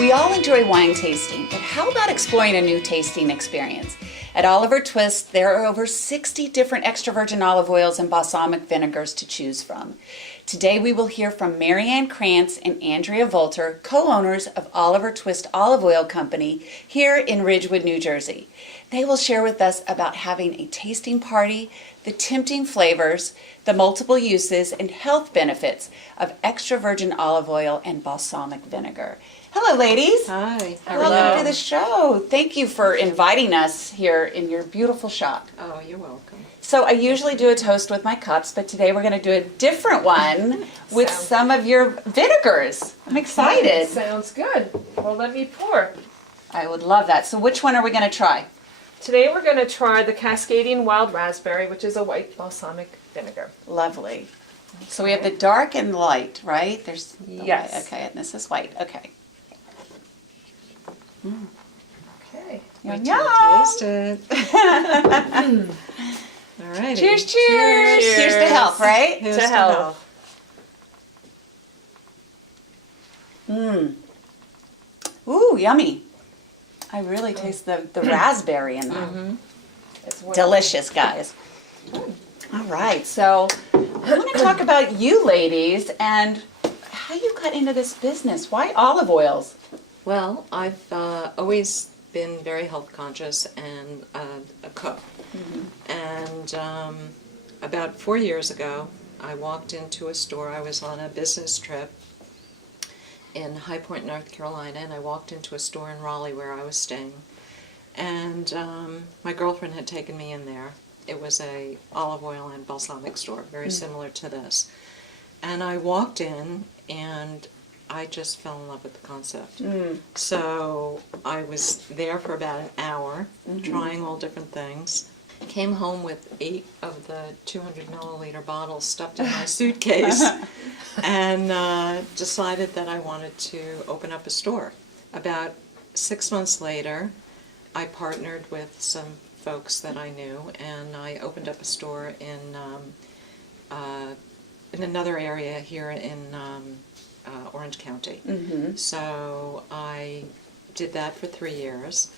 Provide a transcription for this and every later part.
We all enjoy wine tasting, but how about exploring a new tasting experience? At Oliver Twist, there are over 60 different extra virgin olive oils and balsamic vinegars to choose from. Today we will hear from Marianne Krantz and Andrea Volter, co-owners of Oliver Twist Olive Oil Company here in Ridgewood, New Jersey. They will share with us about having a tasting party, the tempting flavors, the multiple uses, and health benefits of extra virgin olive oil and balsamic vinegar. Hello, ladies. Hi. Welcome to the show. Thank you for inviting us here in your beautiful shop. Oh, you're welcome. So I usually do a toast with my cups, but today we're going to do a different one with some of your vinegars. I'm excited. Sounds good. Well, let me pour. I would love that. So which one are we going to try? Today we're going to try the Cascadian Wild Raspberry, which is a white balsamic vinegar. Lovely. So we have the dark and light, right? There's the Yes. White. Okay, and this is white. Okay. Okay. Yum, Wait yum. till you taste it. All right. Cheers, cheers. Here's to health, right? Here's To health. Ooh, yummy. I really taste the raspberry in that. It's wonderful. Delicious, guys. All right, so I want to talk about you ladies and how you got into this business. Why olive oils? Well, I've always been very health conscious and a cook. And about 4 years ago, I walked into a store. I was on a business trip in High Point, North Carolina, and I walked into a store in Raleigh where I was staying. And my girlfriend had taken me in there. It was a olive oil and balsamic store, very similar to this. And I walked in, and I just fell in love with the concept. So I was there for about an hour, trying all different things. Came home with 8 of the 200 milliliter bottles stuffed in my suitcase, and decided that I wanted to open up a store. About 6 months later, I partnered with some folks that I knew, and I opened up a store in another area here in Orange County. So I did that for 3 years,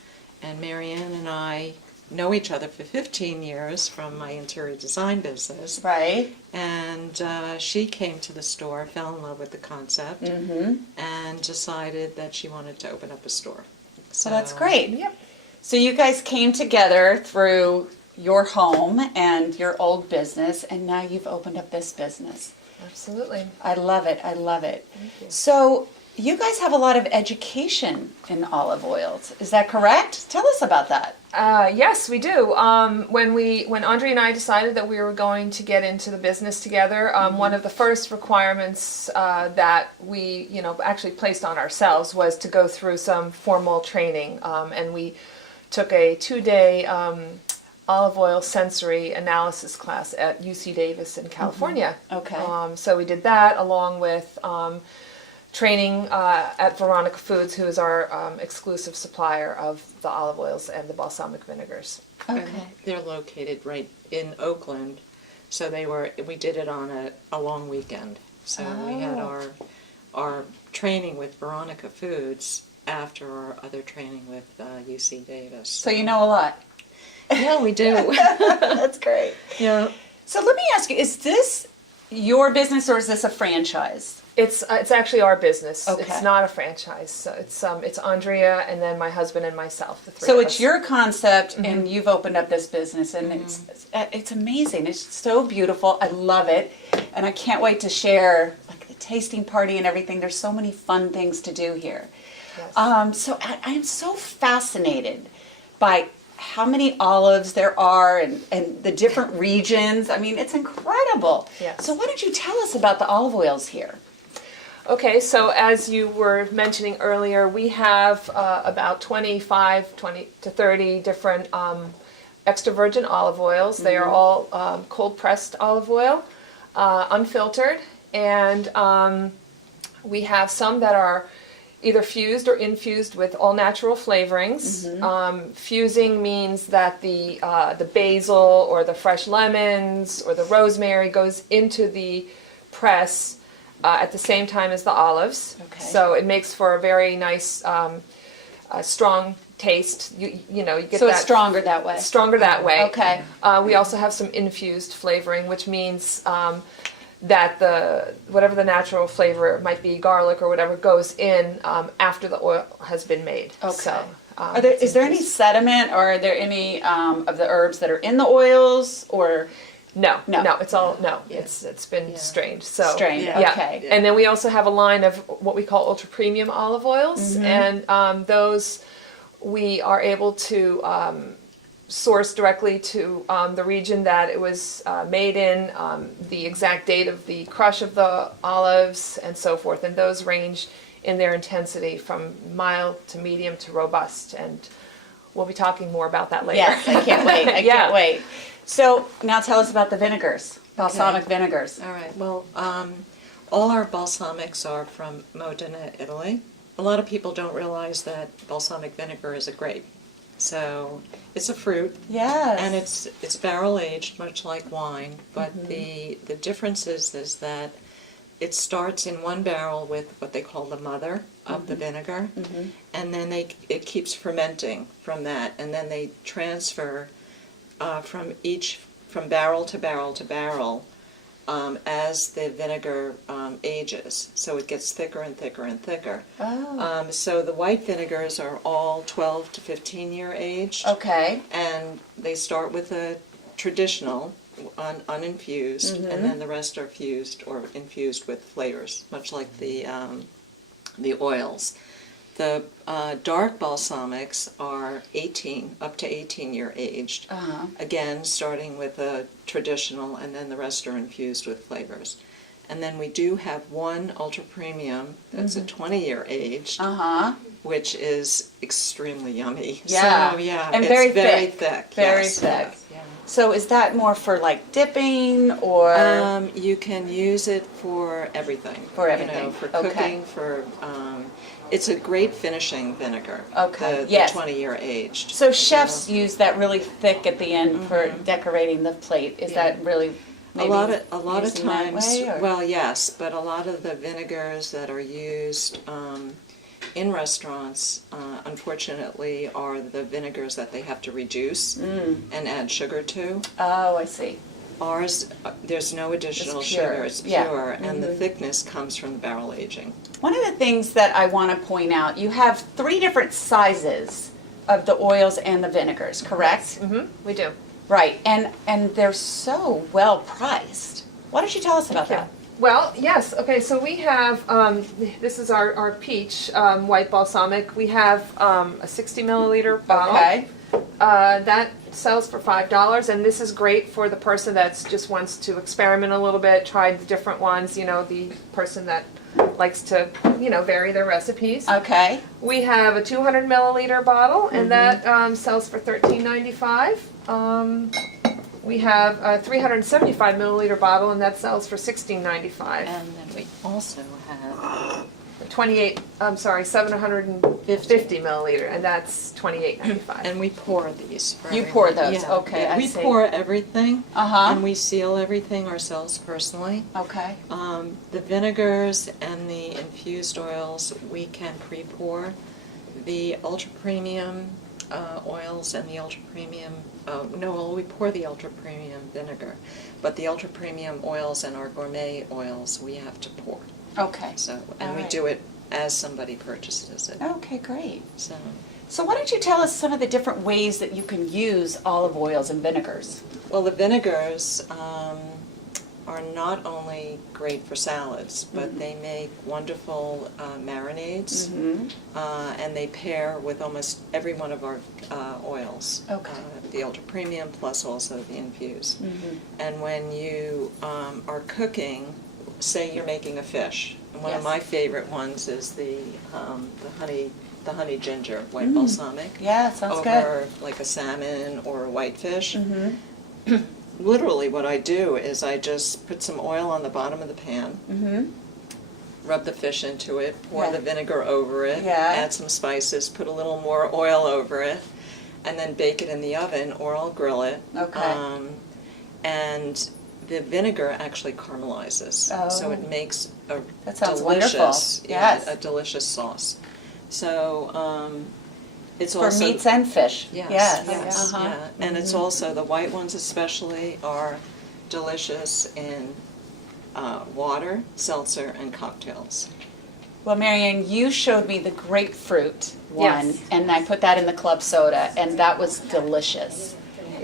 and Marianne and I know each other for 15 years from my interior design business. Right. And she came to the store, fell in love with the concept, and decided that she wanted to open up a store. So that's great. Yep. So you guys came together through your home and your old business, and now you've opened up this business. Absolutely. I love it. I love it. Thank you. So you guys have a lot of education in olive oils. Is that correct? Tell us about that. Yes, we do. When Andre and I decided that we were going to get into the business together, one of the first requirements that we, actually placed on ourselves was to go through some formal training, and we took a 2-day olive oil sensory analysis class at UC Davis in California. Okay. So we did that along with training at Veronica Foods, who is our exclusive supplier of the olive oils and the balsamic vinegars. Okay. And they're located right in Oakland, so we did it on a long weekend. So we had our training with Veronica Foods after our other training with UC Davis. So you know a lot. Yeah, we do. That's great. Yeah. So let me ask you, is this your business or is this a franchise? It's actually our business. Okay. It's not a franchise. So it's Andrea and then my husband and myself, the three So of it's us. your concept and you've opened up this business and it's amazing. It's so beautiful. I love it. And I can't wait to share like the tasting party and everything. There's so many fun things to do here. Yes. So I am so fascinated by how many olives there are and the different regions. I mean, it's incredible. Yes. So why don't you tell us about the olive oils here? Okay, so as you were mentioning earlier, we have about 20 to 30 different extra virgin olive oils. They are all cold pressed olive oil, unfiltered, and we have some that are either fused or infused with all natural flavorings. Fusing means that the basil or the fresh lemons or the rosemary goes into the press at the same time as the olives. Okay. So it makes for a very nice, strong taste. You know, you get So that it's stronger that way. stronger that way. Okay. We also have some infused flavoring, which means that whatever the natural flavor might be, garlic or whatever, goes in after the oil has been made. Okay. So, Is there any sediment, or are there any of the herbs that are in the oils, or No, No. no, it's all no. It's been strained. So strained? Yeah. Okay. And then we also have a line of what we call ultra premium olive oils, and those we are able to source directly to the region that it was made in, the exact date of the crush of the olives, and so forth. And those range in their intensity from mild to medium to robust. And we'll be talking more about that later. Yes, I can't wait. I Yeah. can't wait. So now tell us about the vinegars, balsamic vinegars. All right. Well, all our balsamics are from Modena, Italy. A lot of people don't realize that balsamic vinegar is a grape. So it's a fruit, Yes. and it's barrel aged, much like wine. But the difference is that it starts in one barrel with what they call the mother of the vinegar, and then it keeps fermenting from that, and then they transfer from barrel to barrel to barrel as the vinegar ages. So it gets thicker and thicker and thicker. Oh. So the white vinegars are all 12 to 15 year aged. Okay. And they start with a traditional, uninfused, and then the rest are fused or infused with flavors, much like the oils. The dark balsamics are up to 18 year aged. Uh-huh. Again, starting with a traditional, and then the rest are infused with flavors. And then we do have one ultra premium that's a 20 year aged, Uh-huh. which is extremely yummy. Yeah. So, yeah, And it's very very thick. thick. Very yes, thick. Yeah. So is that more for like dipping, or? You can use it for everything. For everything, For okay. cooking, it's a great finishing vinegar. Okay, The yes. 20 year aged. So chefs use that really thick at the end for decorating the plate. Is that really maybe a lot of using that times, way, or? well, yes, but a lot of the vinegars that are used in restaurants, unfortunately, are the vinegars that they have to reduce and add sugar to. Oh, I see. Ours, there's no additional It's pure, sugar. It's yeah. pure, and the thickness comes from the barrel aging. One of the things that I want to point out, you have 3 different sizes of the oils and the vinegars, correct? We do. Right, and they're so well priced. Why don't you tell us about that? Well, yes. Okay, so we have, this is our peach white balsamic. We have a 60 milliliter bottle. Okay. That sells for $5, and this is great for the person that just wants to experiment a little bit, try the different ones, the person that likes to, vary their recipes. Okay. We have a 200 milliliter bottle, and that sells for $13.95. We have a 375 milliliter bottle, and that sells for $16.95. And then we also have 750 milliliter, and that's $28.95. and we pour these. For You everyone. pour those, Yeah, okay, yeah. I We see. pour everything, Uh-huh. and we seal everything ourselves personally. Okay. The vinegars and the infused oils we can pre-pour. The ultra premium oils and the ultra premium, we pour the ultra premium vinegar, but the ultra premium oils and our gourmet oils we have to pour. Okay. So, All and we right. do it as somebody purchases it. Okay, great. So, So why don't you tell us some of the different ways that you can use olive oils and vinegars? well, the vinegars are not only great for salads, but they make wonderful marinades, and they pair with almost every one of our oils. Okay. The ultra premium plus also the infused. And when you are cooking, say you're making a fish, and one of Yes. my favorite ones is the honey ginger white balsamic. Yeah, sounds over like a salmon or a whitefish. Literally what I do is I just put some oil on the bottom of the pan, rub the fish into it, pour Yeah. the vinegar over it, Yeah. add some spices, put a little more oil over it, and then bake it in the oven or I'll grill it. Okay. And the vinegar actually caramelizes, so it makes a That sounds delicious, wonderful. yeah, Yes. a delicious sauce. So it's For also meats and fish. yes, Yes. yes, Uh-huh. yeah, and it's also the white ones especially are delicious in water, seltzer, and cocktails. Well, Marianne, you showed me the grapefruit one, Yes. and I put that in the club soda, and that was delicious.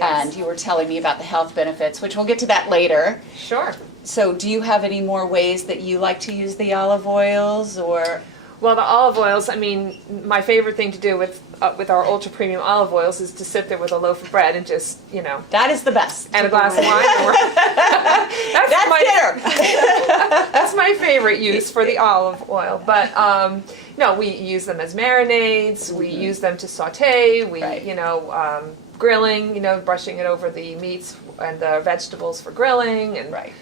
And you were telling me about the health benefits, which we'll get to that later. Sure. So do you have any more ways that you like to use the olive oils, or? Well, the olive oils, I mean, my favorite thing to do with our ultra premium olive oils is to sit there with a loaf of bread and just, That is the best. and a glass of wine. That's dinner. That's my favorite use for the olive oil. But no, we use them as marinades. We use them to saute. We, Right. Grilling. Brushing it over the meats and the vegetables for grilling. And Right.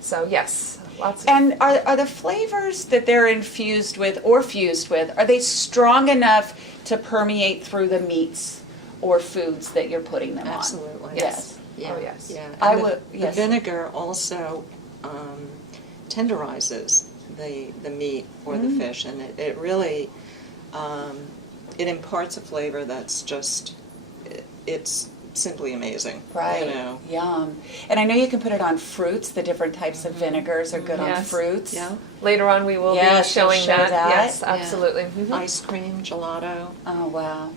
so yes, lots of. And are the flavors that they're infused with or fused with, are they strong enough to permeate through the meats or foods that you're putting them on? Absolutely. Yes. Yeah, Oh, yes. yeah. I And would- the yes. vinegar also tenderizes the meat or the fish, and it really it imparts a flavor that's just it's simply amazing. Right. You know. Yum. And I know you can put it on fruits. The different types of vinegars are good on Yes. fruits. Yeah. Later on, we will Yes, be showing you'll show that. Yes, Yeah. absolutely. Mhm. Ice cream, gelato, Oh, wow.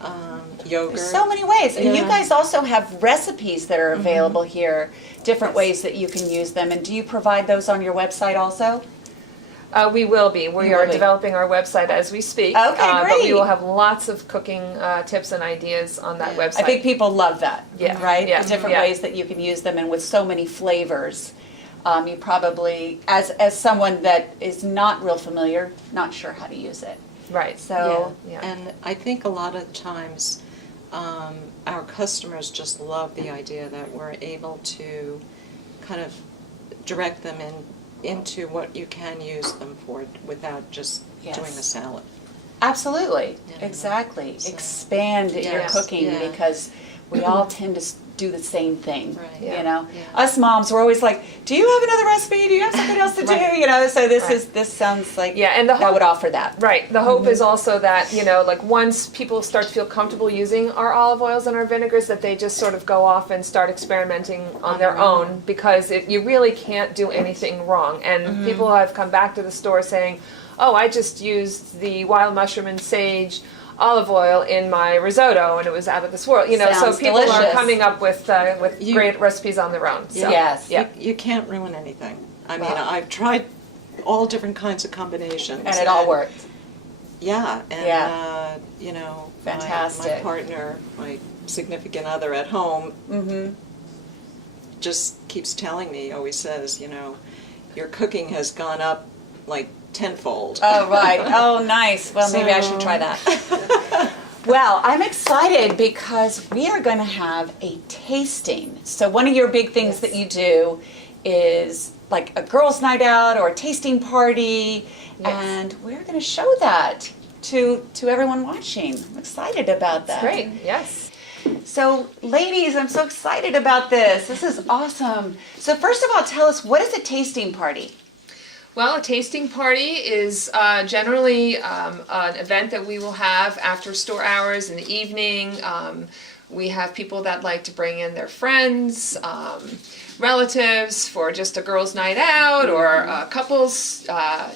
yogurt. There's so many ways. And you Yeah. guys also have recipes that are available here, different ways that you can use them. And do you provide those on your website also? We will be. We You are will be. developing our website as we speak. Okay, But we great. will have lots of cooking tips and ideas on that Yeah. website. I think people love that, Yeah. right? Yeah. The different Yeah. ways that you can use them, and with so many flavors, you probably, as someone that is not real familiar, not sure how to use it. Right. So, Yeah. And I think a lot of times our customers just love the idea that we're able to kind of direct them into what you can use them for without just Yes. doing a salad. absolutely, Yeah. exactly. So- Expand your Yes, cooking yeah. because we all tend to do the same thing. Right. You Yeah. know, Yeah. us moms, we're always like, "Do you have another recipe? Do you have something else to do?" Right. You know, so this Right. this sounds like Yeah, and the that whole- would offer that. Right. The hope is also that, like once people start to feel comfortable using our olive oils and our vinegars, that they just sort of go off and start experimenting on their own, because you really can't do anything wrong. And people have come back to the store saying, "Oh, I just used the wild mushroom and sage olive oil in my risotto and it was out of this world." So Sounds people are delicious. coming up with You- great recipes on their own. So, Yes. Yeah. You can't ruin anything. I mean, Wow. I've tried all different kinds of combinations. And it all worked. Yeah, and Yeah. Fantastic. My partner, my significant other at home, just keeps telling me, always says, your cooking has gone up like tenfold. Oh, right. Oh, nice. Well, maybe I should try that. Well, I'm excited because we are going to have a tasting. So one of your big things that you do is like a girls' night out or a tasting party, and we're going to show that to everyone watching. I'm excited about that. Great. Yes. So, ladies, I'm so excited about this. This is awesome. So, first of all, tell us, what is a tasting party? Well, a tasting party is generally an event that we will have after store hours in the evening. We have people that like to bring in their friends, relatives for just a girls' night out, or a couples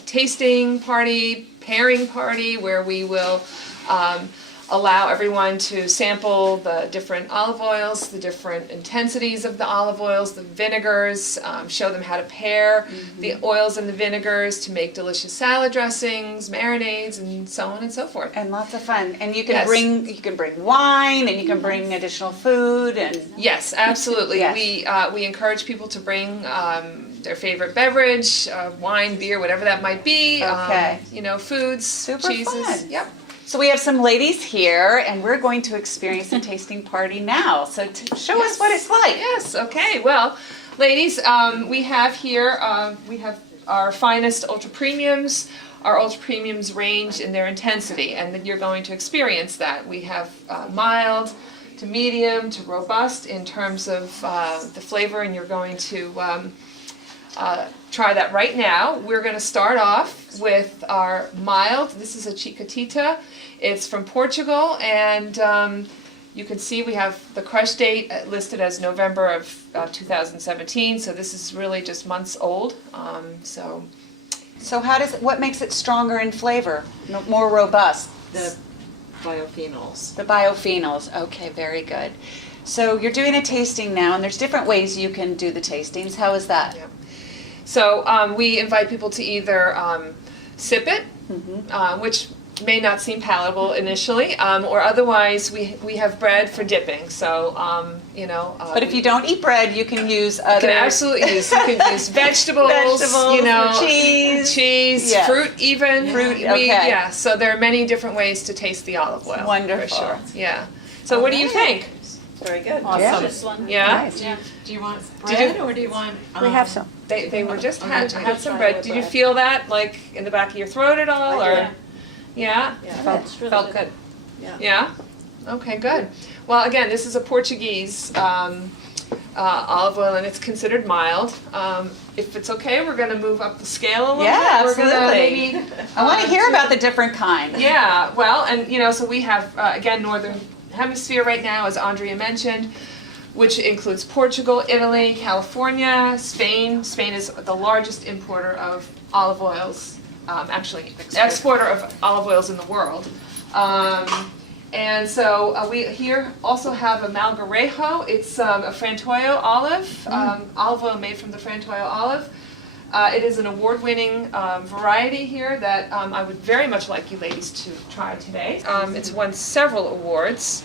tasting party, pairing party, where we will allow everyone to sample the different olive oils, the different intensities of the olive oils, the vinegars, show them how to pair the oils and the vinegars to make delicious salad dressings, marinades, and so on and so forth. And lots of fun. And you can Yes. bring wine, and you can bring additional food, and Yes, absolutely. Yes. We encourage people to bring their favorite beverage, wine, beer, whatever that might be. Okay. Foods, Super cheeses. fun. Yep. so we have some ladies here, and we're going to experience a tasting party now. So show us what it's like. Yes. Okay. Well, ladies, we have here we have our finest ultra premiums. Our ultra premiums range in their intensity, and you're going to experience that. We have mild, to medium to robust in terms of the flavor, and you're going to try that right now. We're going to start off with our mild. This is a Chicatita. It's from Portugal, and you can see we have the crush date listed as November of 2017, so this is really just months old. So what makes it stronger in flavor, more robust? The biophenols. The biophenols. Okay, very good. So you're doing a tasting now, and there's different ways you can do the tastings. How is that? Yeah. So we invite people to either sip it, which may not seem palatable initially, or otherwise we have bread for dipping. So But if you don't eat bread, you can use other. you can absolutely use. You can use vegetables. Cheese, Yes. fruit, even. Fruit, okay. Yeah. So there are many different ways to taste the olive oil. Wonderful. For sure. Yeah. So what do you think? Very good. Yeah. This one. Yeah. Do you want Did bread you- or do you want? We have some. They were just Okay. had some bread. Did you feel that like in the back of your throat at all, or? Yeah. Yeah. Yeah, it's really Felt good. Yeah? Okay, good. Well, again, this is a Portuguese olive oil, and it's considered mild. If it's okay, we're going to move up the scale a little Yeah, bit. We're gonna absolutely. maybe, I want to hear about the different kinds. Yeah, well, and so we have, again, Northern Hemisphere right now, as Andrea mentioned, which includes Portugal, Italy, California, Spain. Spain is the largest importer of olive oils. Actually, exporter of olive oils in the world. And so we here also have a Malgarejo. It's a Frantoio olive, olive oil made from the Frantoio olive. It is an award-winning variety here that I would very much like you ladies to try today. It's won several awards,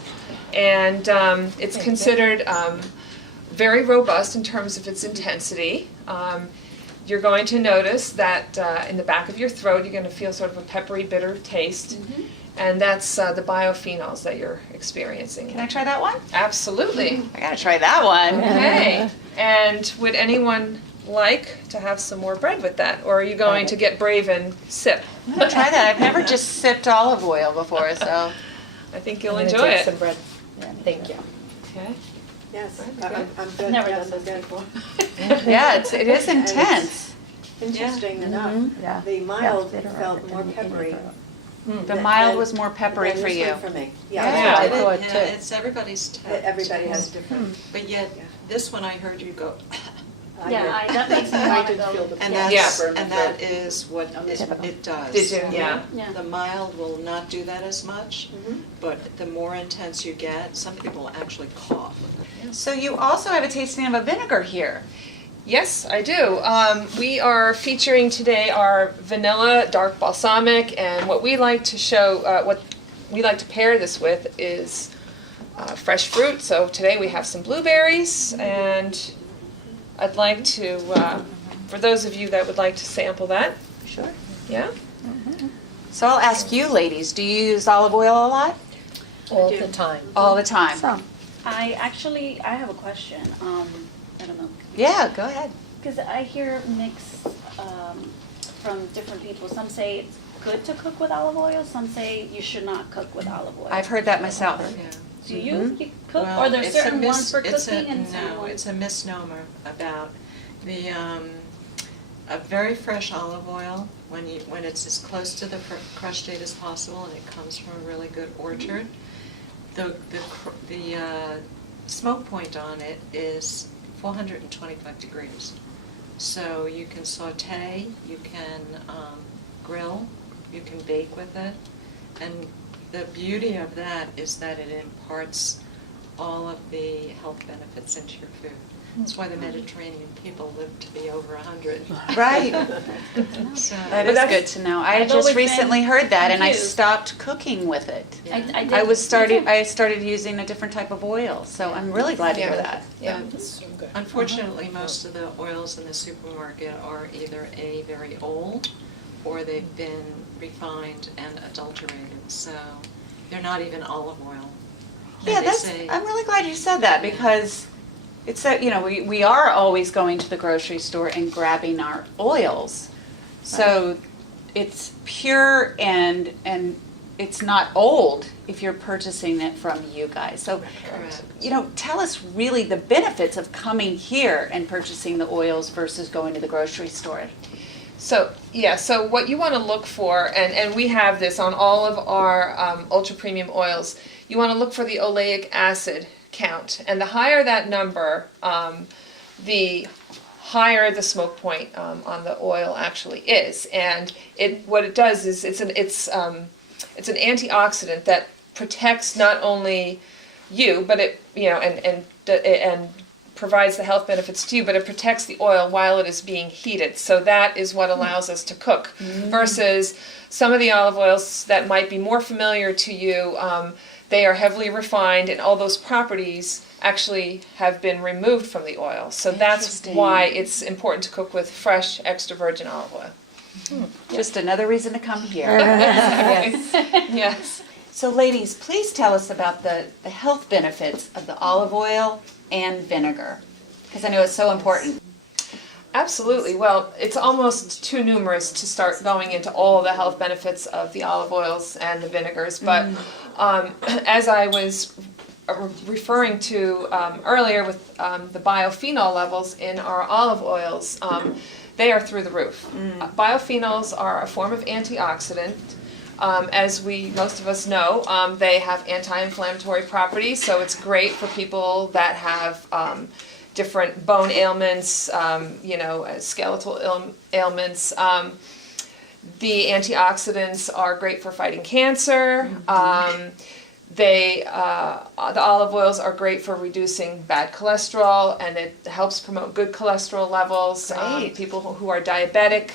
and it's considered very robust in terms of its intensity. You're going to notice that in the back of your throat, you're going to feel sort of a peppery, bitter taste, and that's the biophenols that you're experiencing. Can I try that one? Absolutely. I gotta try that one. Okay. And would anyone like to have some more bread with that, or are you going to get brave and sip? I'm gonna try that. I've never just sipped olive oil before, so. I think you'll enjoy it. Some bread. Thank you. Okay. Yes, Very good. I'm good. Never Yes, done I'm this good. Yeah, it is intense. Interesting enough, Yeah. the mild Bitter felt in more the peppery. The mild was more peppery than for this you. one for me. Yeah. Yeah, I It is- thought yeah, too. it's everybody's taste. everybody has different. But yet, this one I heard you go, Yeah, that makes me want to go. and Yeah. that is what it does. Did you? Yeah. Yeah. The mild will not do that as much, but the more intense you get, some people actually cough. So you also have a tasting of a vinegar here. Yes, I do. We are featuring today our vanilla dark balsamic, and what we like to show, what we like to pair this with is fresh fruit. So today we have some blueberries, and I'd like to, for those of you that would like to sample that. Sure. Yeah? So I'll ask you ladies, do you use olive oil a lot? All the time. All the time? Some. I have a question. I don't know, Yeah, go ahead. because I hear mixed from different people. Some say it's good to cook with olive oil. Some say you should not cook with olive oil. I've heard that myself. Do you? You cook, Well, or there it's a certain ones for it's a- cooking and some No, ones? it's a misnomer about the, a very fresh olive oil, when it's as close to the crush date as possible and it comes from a really good orchard, the smoke point on it is 425 degrees. So you can saute, you can grill, you can bake with it, and the beauty of that is that it imparts all of the health benefits into your food. That's why the Mediterranean people live to be over 100. Right. So, That is good to know. I I've just always been recently heard that, and I confused. stopped cooking with it. yeah. I did. I started using a different type of oil, so I'm really glad to hear that. Yeah. Unfortunately, most of the oils in the supermarket are either A, very old, or they've been refined and adulterated, so they're not even olive oil. And Yeah, they say- I'm really glad you said that, because it's that, we are always going to the grocery store and grabbing our oils. So it's pure and it's not old if you're purchasing it from you guys. So, Correct. tell us really the benefits of coming here and purchasing the oils versus going to the grocery store. So what you want to look for, and we have this on all of our ultra premium oils, you want to look for the oleic acid count, and the higher that number, the higher the smoke point on the oil actually is. And what it does is it's an antioxidant that protects not only you, but it and provides the health benefits to you, but it protects the oil while it is being heated. So that is what allows us to cook. Versus some of the olive oils that might be more familiar to you, they are heavily refined, and all those properties actually have been removed from the oil. So that's Interesting. why it's important to cook with fresh extra virgin olive oil. Just another reason to come here. Yes. So ladies, please tell us about the health benefits of the olive oil and vinegar, because I know it's so important. Absolutely. Well, it's almost too numerous to start going into all the health benefits of the olive oils and the vinegars. But as I was referring to earlier with the biophenol levels in our olive oils, they are through the roof. Biophenols are a form of antioxidant. As most of us know, they have anti-inflammatory properties, so it's great for people that have different bone ailments, skeletal ailments. The antioxidants are great for fighting cancer. The olive oils are great for reducing bad cholesterol, and it helps promote good cholesterol levels. Great. People who are diabetic,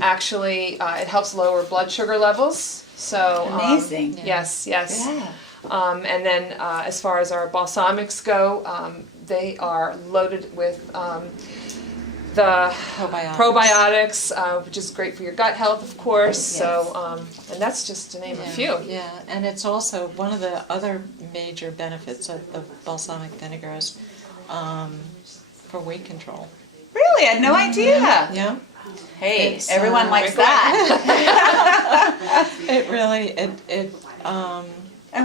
actually, it helps lower blood sugar levels. So Amazing. Yes, yes. Yeah. And then as far as our balsamics go, they are loaded with the probiotics, which is great for your gut health, of course. Yes. So, and that's just to name a few. Yeah, and it's also one of the other major benefits of balsamic vinegars for weight control. Really? I had no idea. Yeah, Hey, It's, everyone likes very that. it really And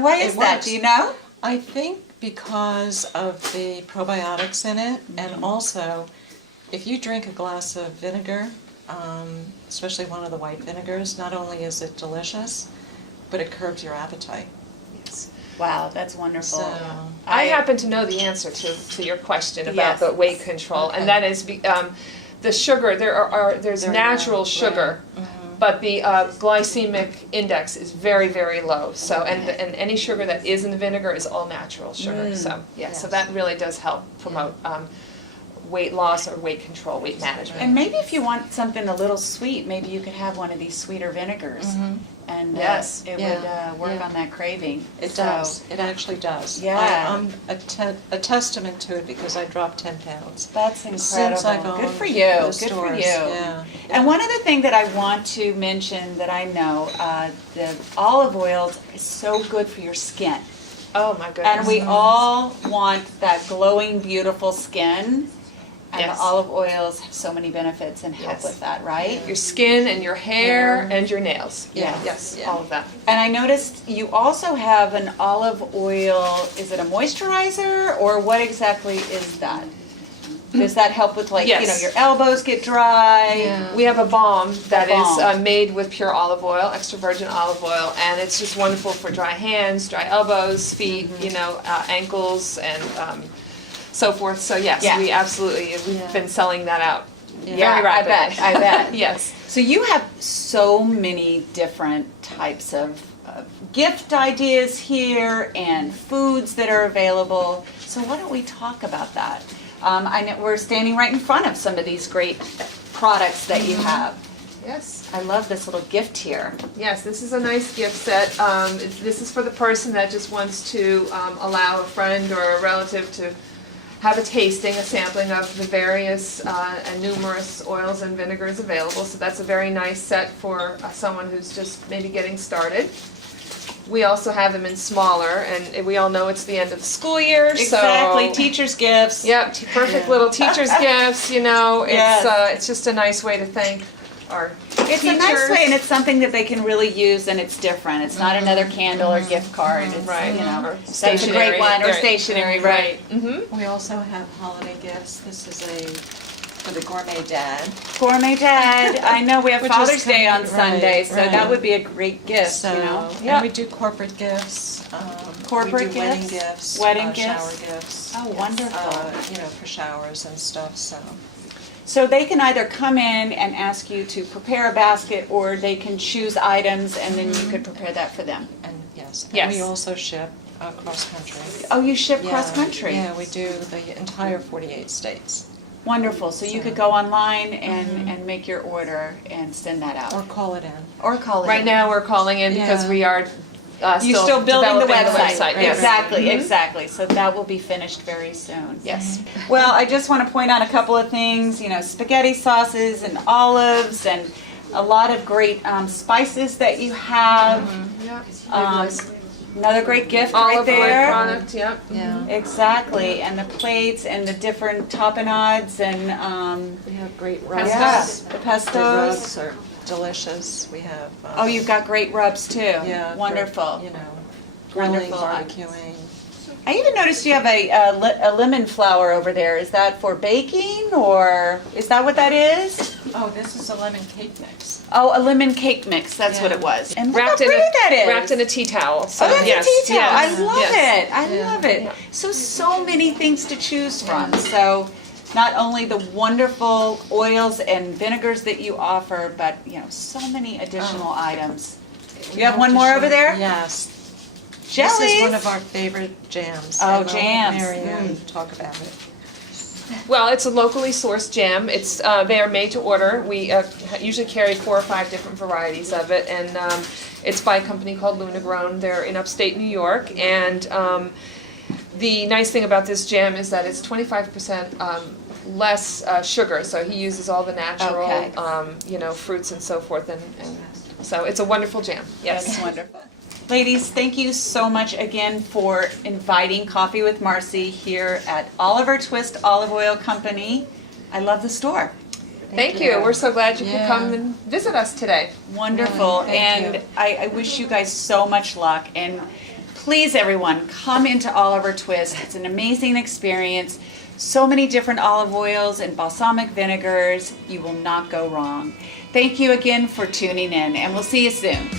why is It that? works. Do you know? I think because of the probiotics in it, and also if you drink a glass of vinegar, especially one of the white vinegars, not only is it delicious, but it curbs your appetite. Wow, that's wonderful. So I happen to know the answer to your question about Yes. the weight control, and that is the sugar. There's natural sugar, but the glycemic index is very, very low. So and any sugar that is in the vinegar is all natural sugar. So so that really does help promote weight loss or weight control, weight management. And maybe if you want something a little sweet, maybe you could have one of these sweeter vinegars. And Yes. it Yeah. would work Yeah. on that craving. It So- does. It actually does. Yeah. I'm a testament to it because I dropped 10 pounds. That's incredible. Since I've Good owned for you. the Good for stores. you. Yeah. And one other thing that I want to mention that I know, the olive oils is so good for your skin. Oh my goodness. And we all want that glowing, beautiful skin. And Yes. the olive oils have so many benefits and help Yes. with that, right? your skin and your hair and your nails. Yes. Yes, Yeah. all of that. And I noticed you also have an olive oil, is it a moisturizer or what exactly is that? Does that help with Yes. your elbows get dry? Yeah. We have a balm that is balm. made with pure olive oil, extra virgin olive oil, and it's just wonderful for dry hands, dry elbows, feet, ankles, and so forth. So yes, Yeah. we absolutely, we've been selling that out very Yeah, rapidly. I bet. Yes. So you have so many different types of gift ideas here and foods that are available. So why don't we talk about that? I know we're standing right in front of some of these great products that you have. Yes. I love this little gift here. Yes, this is a nice gift set. This is for the person that just wants to allow a friend or a relative to have a tasting, a sampling of the various and numerous oils and vinegars available. So that's a very nice set for someone who's just maybe getting started. We also have them in smaller, and we all know it's the end of the school year. Exactly, So, teacher's gifts. yep, perfect little teacher's gifts. It's Yes. it's just a nice way to thank our It's teachers. a nice way, and it's something that they can really use, and it's different. It's not another candle or gift card. It's, Right. you know, Or that's a great stationery. one. Or Right. stationery, right. Mm-hmm. We also have holiday gifts. This is for the gourmet dad. Gourmet Dad. I know we have Which is Father's Day on right, Sunday, so right. that would be a great gift, So, you know. Yeah. and we do corporate gifts. Corporate we do wedding gifts? gifts, Wedding shower gifts? gifts. Oh, wonderful. For showers and stuff. So they can either come in and ask you to prepare a basket, or they can choose items, and then you could prepare that for them. And yes, Yes. and we also ship cross country. Oh, you ship Yeah, cross country? Yeah, we do the entire 48 states. Wonderful. So you could go online and make your order and send that out. Or call it in. Or call it Right in. now, we're calling in because Yeah. we are You're still building the developing website. yes. Exactly, Mhm. exactly. So that will be finished very soon. Yes. Well, I just want to point out a couple of things, you know, spaghetti sauces and olives and a lot of great spices that you have. Yeah. Um, another great gift Olive right oil there. product. Yep. Yeah. Exactly, and the plates and the different tapenades and We have great Pestos. rubs. the The pestos. rubs are delicious. We have. Oh, you've got great rubs too. Yeah. Wonderful. For, grilling, Wonderful. barbecuing. I even noticed you have a lemon flower over there. Is that for baking, or is that what that is? Oh, this is a lemon cake mix. Oh, a lemon cake mix. That's what Yeah. it was. And look how Wrapped in pretty a that is. wrapped in a tea towel. So Oh, that's yes, a tea towel. yes, I love yes. it. I love it. So many things to choose from. So not only the wonderful oils and vinegars that you offer, but so many additional items. You have one more over there? Yes. Jellies. This is one of our favorite jams. Oh, and I'll let jams. Mary Ann talk about it. Well, it's a locally sourced jam. It's they are made to order. We usually carry 4 or 5 different varieties of it, and it's by a company called Luna Grown. They're in upstate New York, and the nice thing about this jam is that it's 25% less sugar. So he uses all the natural, Okay. fruits and so forth, and so it's a wonderful jam. Yes. That's wonderful. Ladies, thank you so much again for inviting Coffee with Marci here at Oliver Twist Olive Oil Company. I love the store. Thank you. We're so glad you could Yeah. come and visit us today. Wonderful. Really, thank And you. I wish you guys so much luck. And please, everyone, come into Oliver Twist. It's an amazing experience. So many different olive oils and balsamic vinegars. You will not go wrong. Thank you again for tuning in, and we'll see you soon.